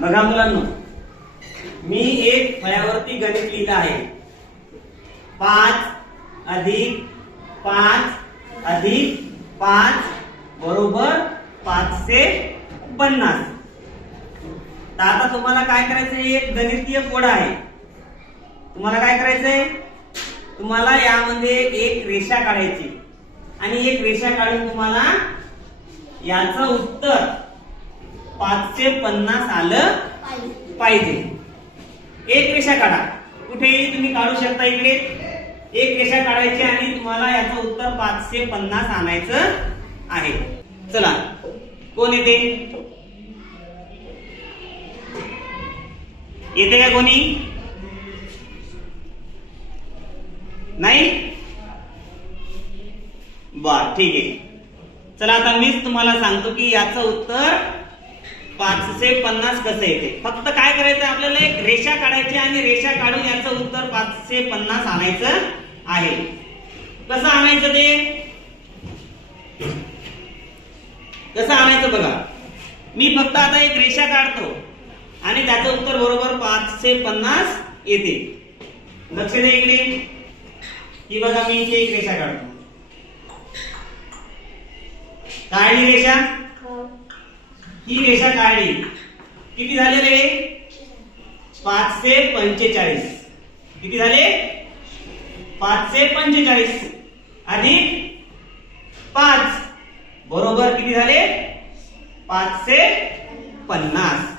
बघा मुलांना मी एक फळ्यावरती गणित लिहिलं आहे. पाच अधिक पाच अधिक पाच बरोबर पाचशे पन्नास. तर आता तुम्हाला काय करायचं एक गणितीय कोड आहे. तुम्हाला काय करायचंय? तुम्हाला यामध्ये एक रेषा काढायची. आणि एक रेषा काढून तुम्हाला याचं उत्तर पाचशे पन्नास आलं पाहिजे. एक रेषा काढा. कुठेही तुम्ही काढू शकता इकडे? एक रेषा काढायची आणि तुम्हाला याचं उत्तर पाचशे पन्नास आणायचं आहे. चला कोण येते? येते का कोणी? नाही? बर ठीक आहे. चला आता मीच तुम्हाला सांगतो की याचं उत्तर पाचशे पन्नास कसं येते फक्त काय करायचं आपल्याला? एक रेषा काढायची आणि रेषा काढून याचं उत्तर पाचशे पन्नास आणायचं आहे. कसं आणायचं ते? कसं आणायचं बघा. मी फक्त आता एक रेषा काढतो आणि त्याचं उत्तर बरोबर पाचशे पन्नास येते. लक्ष द्या इकडे. ही बघा मी इथे एक रेषा काढतो. काढली रेषा? ही रेषा काढली. किती झाले रे? पाचशे पंचेचाळीस. किती झाले? पाचशे पंचेचाळीस. अधिक पाच. बरोबर किती झाले? पाचशे पन्नास.